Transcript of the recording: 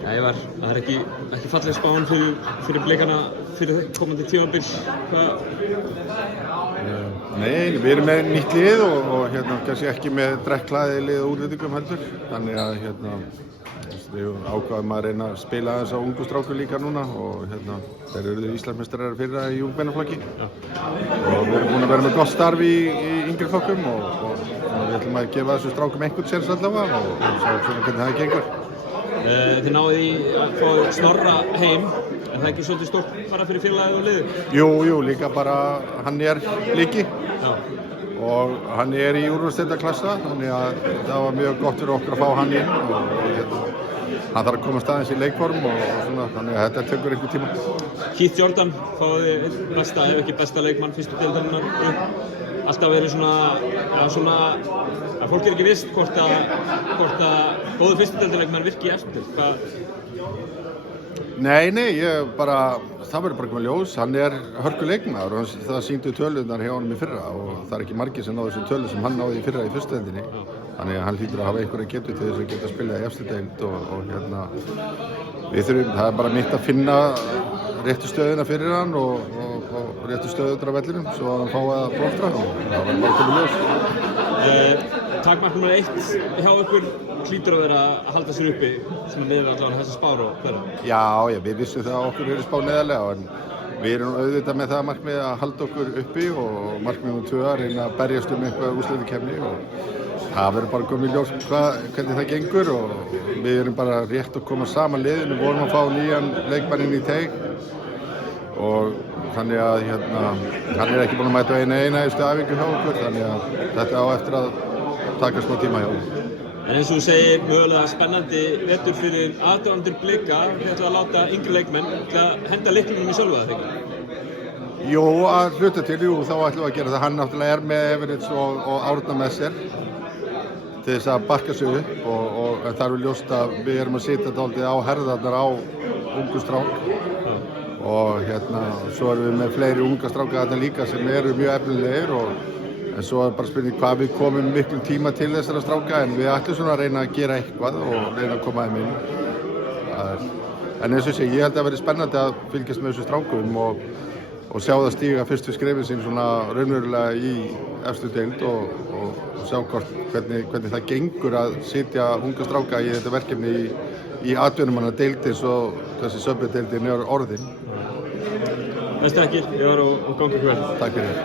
Ævar, það ekki falleg spán fyrir Blikana fyrir komandi tímabil. Nei, við erum með nýtt lið og kannski ekki með drekklaði lið og útlendingum heldur. Þannig að við ákváðum að reyna að spila aðeins á ungu strákum líka núna og þeir eru Íslandsmeistarar fyrra í ungmennaflokki. Og við erum búin að vera með gott starf í yngri flokkum og við ætlum að gefa þessu strákum einhvern séns allavega og sjá svona hvernig það gengur. Þið náðu í að fá Snorra heim, en það ekki svolítið stórt bara fyrir félagið og liðið? Jú, líka bara hann Bliki og hann í úrvalsdeildarklassa, þannig að það var mjög gott fyrir okkur að fá hann inn og hann þarf að koma aðeins í leikform og svona, þannig að þetta tekur einhver tíma. Keith Jordan fáði besta, ef ekki besta leikmann fyrstu deildarinnar. Alltaf verið svona að fólk ekki viss hvort að góðu fyrstu deildarleikmenn virki í eftir. Nei, það verður bara komið ljós. Hann hörkuleikmaður og það sýndu tölurnar hjá honum í fyrra og það ekki margir sem náðu þessum tölur sem hann náði í fyrra í fyrstu deildinni. Þannig að hann hlýtur að hafa einhverja getu til þess að geta spilað í efstu deild og við þurfum, það bara mitt að finna réttu stöðuna fyrir hann og réttu stöðuna á vellinum svo að hann fái að blómstra og það verður bara komið ljós. Takmark nr. 1 hjá ykkur hlýtur að vera að halda sér uppi sem að miðað allavega þessa spár og hverja? Já, við vissum það að okkur spá neðarlega en við erum auðvitað með það markmið að halda okkur uppi og markmið nr. 2 að reyna að berjast eitthvað úrslitakeppni og það verður bara komið ljós hvernig það gengur og við erum bara rétt að koma saman liðinu, við vorum að fá nýjan leikmann inn í teig og þannig að hann ekki búinn að mæta eina í æfingu hjá okkur þannig að þetta á eftir að taka smá tíma hjá okkur. En eins og þú segir, mögulega spennandi vetur fyrir aðdáendur Blika, þið ætlaðu að láta yngri leikmenn henda leikmennum í sjálfa það þegar? Jú, að hluta til, þá ætlum við að gera það. Hann náttúrulega með Everits og Árna með sér til þess að bakka sig upp og það er ljóst að við erum að sitja dálítið á herðarnar á ungu strák og svo erum við með fleiri unga stráka þarna líka sem eru mjög efnilegir en svo bara spurning hvað við komum miklum tíma til þessara stráka en við ætlum svona að reyna að gera eitthvað og reyna að koma þeim inn. En eins og sé, ég held að það verði spennandi að fylgjast með þessu strákum og sjá það stíga fyrstu skrefin sín svona raunverulega í efstu deild og sjá hvernig það gengur að sitja unga stráka í þetta verkefni í atvinnumanna deildis og þessi söpjudeildin orðin. Bestu þakkir, Ívar og gangi ykkur vel. Takk fyrir.